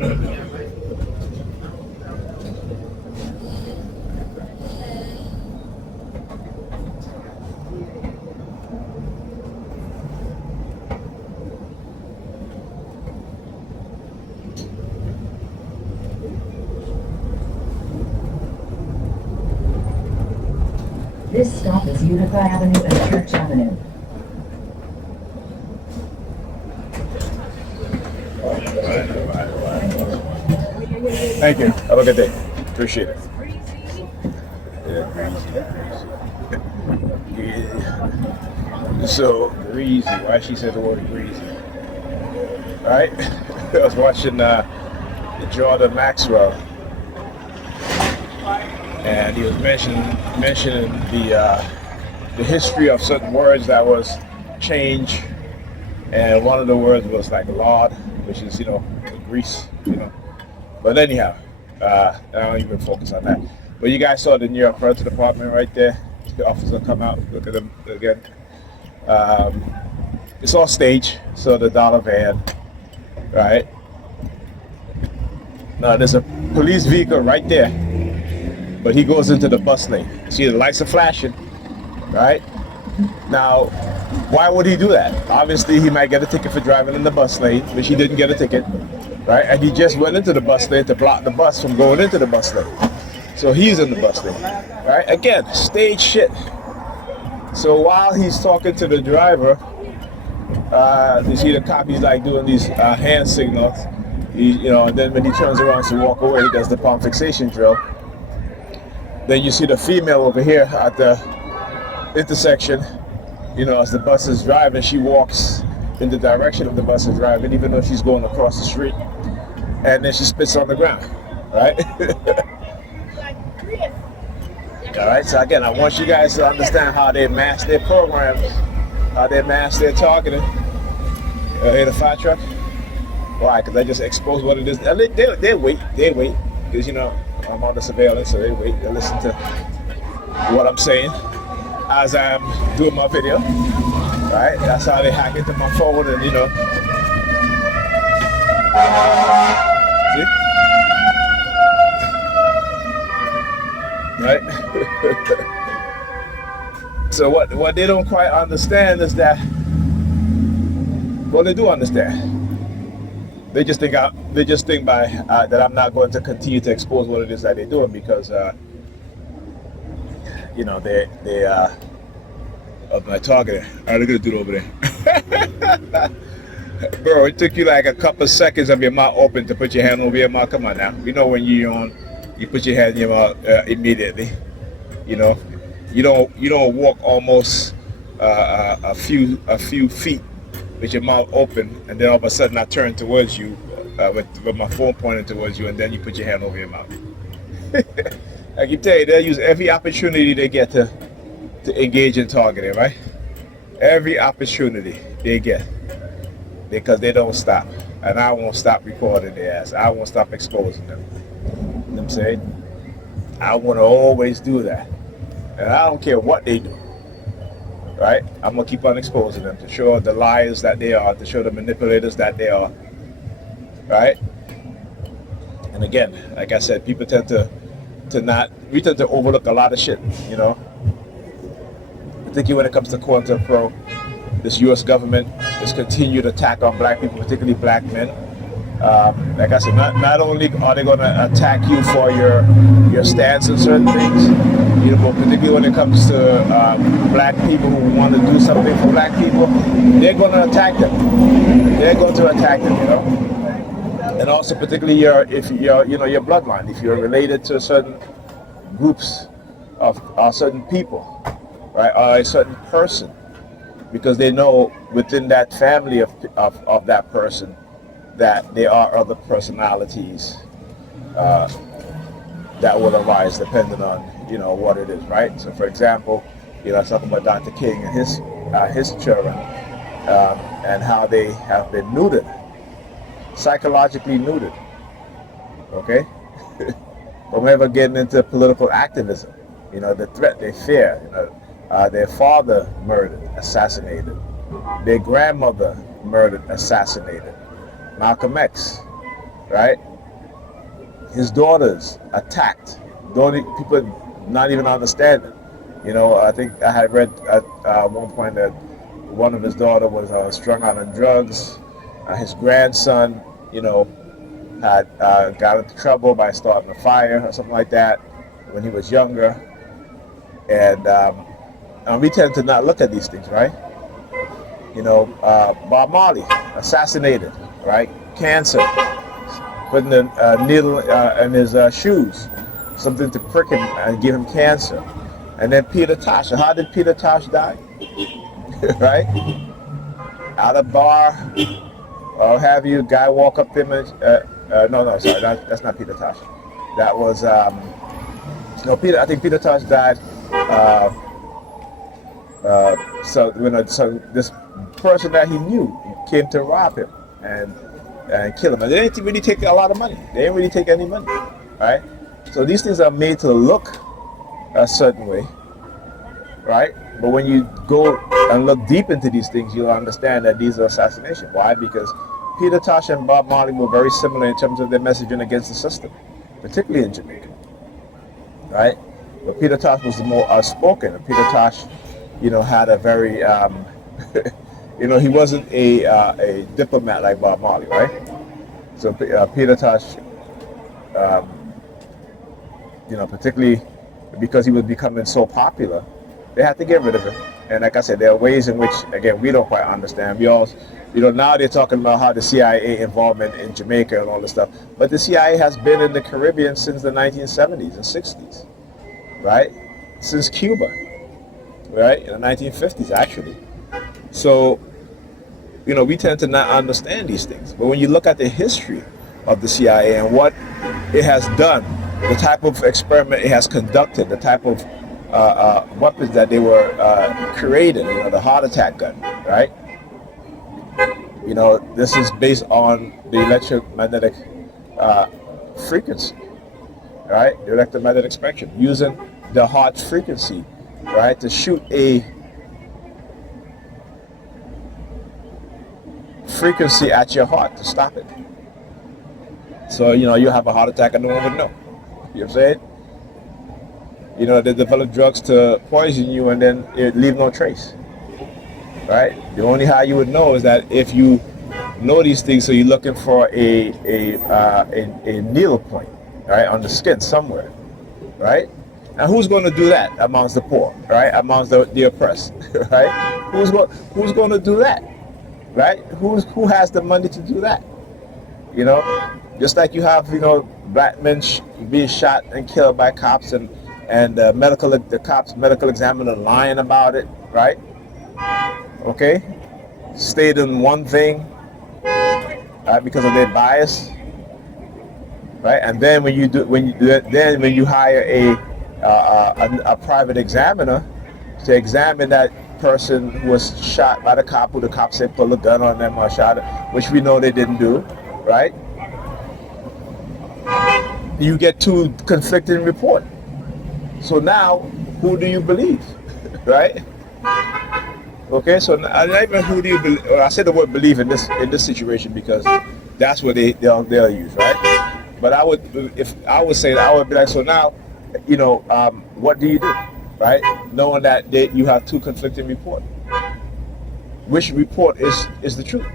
This stop is Utica Avenue and Church Avenue. Thank you. Have a good day. Appreciate it. Yeah. So greasy. Why she said the word greasy? All right. I was watching Jordan Maxwell, and he was mentioning the history of certain words that was changed, and one of the words was like "lard," which is grease, But anyhow, I don't even focus on that. But you guys saw the New York Predators Department right there. The officer come out. Look at them again. It's all staged. So the dollar van, right? Now there's a police vehicle right there, but he goes into the bus lane. See, the lights are flashing, right? Now, why would he do that? Obviously, he might get a ticket for driving in the bus lane, which he didn't get a ticket, right? And he just went into the bus lane to block the bus from going into the bus lane. So he's in the bus lane, right? Again, stage shit. So while he's talking to the driver, you see the cop, he's like doing these hand signals, and then when he turns around to walk away, he does the palm fixation drill. Then you see the female over here at the intersection, as the bus is driving, she walks in the direction of the bus is driving, even though she's going across the street, and then she spits on the ground, right? All right, so again, I want you guys to understand how they mask their programs, how they mask their targeting. Hey, the fire truck? Why? Because I just exposed what it is. They wait, because I'm on the surveillance, so they wait, they listen to what I'm saying as I'm doing my video, right? That's how they hack into my phone and, see? Right? So what they don't quite understand is that, well, they do understand. They just think that I'm not going to continue to expose what it is that they're doing because they of my targeting. All right, look at the dude over there. Bro, it took you like a couple of seconds of your mouth open to put your hand over your mouth. Come on now. When you're on, you put your hand in your mouth immediately. You don't walk almost a few feet with your mouth open, and then all of a sudden I turn towards you with my phone pointing towards you, and then you put your hand over your mouth. I keep telling you, they'll use every opportunity they get to engage in targeting, right? Every opportunity they get, because they don't stop, and I won't stop recording their ass. I won't stop exposing them. You know what I'm saying? I want to always do that, and I don't care what they do. Right? I'm gonna keep on exposing them to show the liars that they are, to show the manipulators that they are. Right? And again, like I said, people tend to overlook a lot of shit, Particularly when it comes to quantum pro, this U.S. government is continued attack on black people, particularly black men. Like I said, not only are they going to attack you for your stance on certain things, but particularly when it comes to black people who want to do something for black people, they're going to attack them. They're going to attack them, And also particularly your bloodline, if you're related to certain groups of certain people, right, or a certain person, because they know within that family of that person that there are other personalities that will arise depending on what it is, right? So for example, I was talking about Dr. King and his children and how they have been neutered, psychologically neutered, okay? From ever getting into political activism, the threat they fear, their father murdered, assassinated, their grandmother murdered, assassinated, Malcolm X, right? his daughters attacked. People not even understanding. I think I had read at one point that one of his daughter was strung out on drugs. His grandson, had got into trouble by starting a fire or something like that when he was younger. And we tend to not look at these things, right? Bob Marley, assassinated, right? Cancer, putting a needle in his shoes, something to prick him and give him cancer. And then Peter Tosh. How did Peter Tosh die? Right? At a bar, or have you, guy walk up to him and, no, sorry, that's not Peter Tosh. That was, I think Peter Tosh died, so this person that he knew came to rob him and kill him. And they didn't really take a lot of money. They didn't really take any money, right? So these things are made to look a certain way, right? But when you go and look deep into these things, you'll understand that these are assassinations. Why? Because Peter Tosh and Bob Marley were very similar in terms of their messaging against the system, particularly in Jamaica, right? But Peter Tosh was the more outspoken. And Peter Tosh, had a very, he wasn't a diplomat like Bob Marley, right? So Peter Tosh, particularly because he was becoming so popular, they had to get rid of him. And like I said, there are ways in which, again, we don't quite understand. Now they're talking about how the CIA involvement in Jamaica and all this stuff. But the CIA has been in the Caribbean since the 1970s and 60s, right? Since Cuba, right? In the 1950s, actually. So, we tend to not understand these things. But when you look at the history of the CIA and what it has done, the type of experiment it has conducted, the type of weapons that they were creating, the heart attack gun, right? This is based on the electromagnetic frequency, right? The electromagnetic spectrum, using the heart frequency, right, to shoot a frequency at your heart to stop it. So, you have a heart attack and no one would know. You know what I'm saying? They develop drugs to poison you and then it leave no trace, right? The only how you would know is that if you know these things, so you're looking for a needle point, right, on the skin somewhere, right? And who's going to do that amongst the poor, right? Amongst the oppressed, right? Who's going to do that, right? Who has the money to do that? Just like you have, black men being shot and killed by cops and the cops medical examiner lying about it, right? Okay, stating one thing, because of their bias, right? And then when you hire a private examiner to examine that person who was shot by the cop, who the cop said pulled a gun on them or shot it, which we know they didn't do, right? You get two conflicting reports. So now, who do you believe, right? Okay, so not even who do you believe. Well, I said the word believe in this situation because that's what they'll use, right? But if I would say that, I would be like, so now, what do you do, right? Knowing that you have two conflicting reports. Which report is the truth,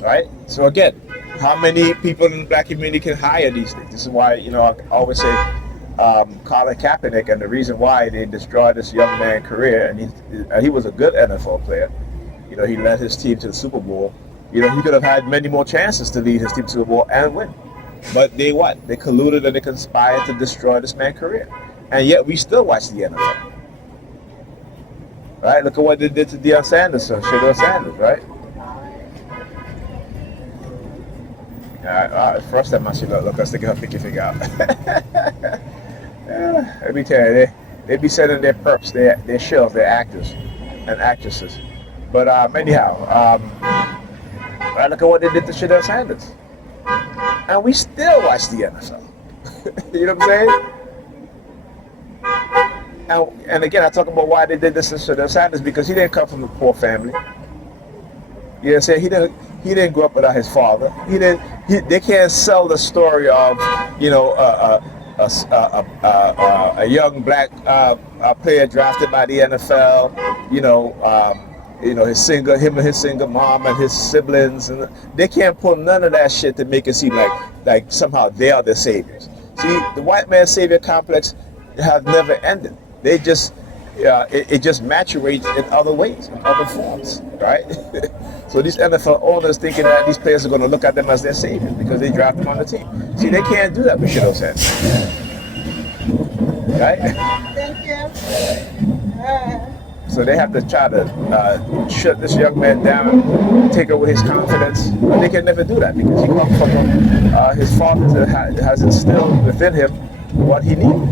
right? So again, how many people in the black community can hire these things? This is why, I always say, Colin Kaepernick, and the reason why they destroyed this young man's career, and he was a good NFL player. He led his team to the Super Bowl. He could have had many more chances to lead his team to the Super Bowl and win. But they colluded and they conspired to destroy this man's career. And yet we still watch the NFL. Right? Look at what they did to Deion Sanders, Shedeur Sanders, right? First time I see look, let's take a pick your finger out. Let me tell you, they be sending their perps, their shills, their actors and actresses. But anyhow, look at what they did to Shedeur Sanders. And we still watch the NFL. You know what I'm saying? And again, I talk about why they did this to Shedeur Sanders, because he didn't come from a poor family. You know what I'm saying? He didn't grow up without his father. He didn't they can't sell the story of, you know, a young black player drafted by the NFL, him and his single mom and his siblings, and they can't pull none of that shit to make it seem like somehow they are the saviors. See, the white man savior complex has never ended. They just it just maturates in other ways, in other forms, right? So these NFL owners thinking that these players are going to look at them as their saviors because they draft them on the team. See, they can't do that with shit sense, right? Thank you. So they have to try to shut this young man down, take away his confidence. But they can never do that because he comes from his father that has instilled within him what he needed.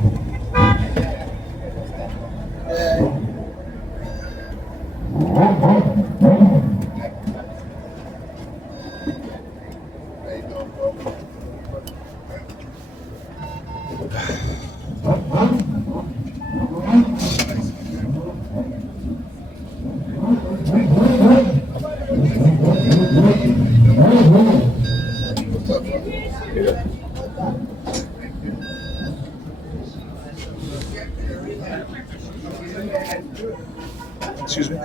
Excuse me.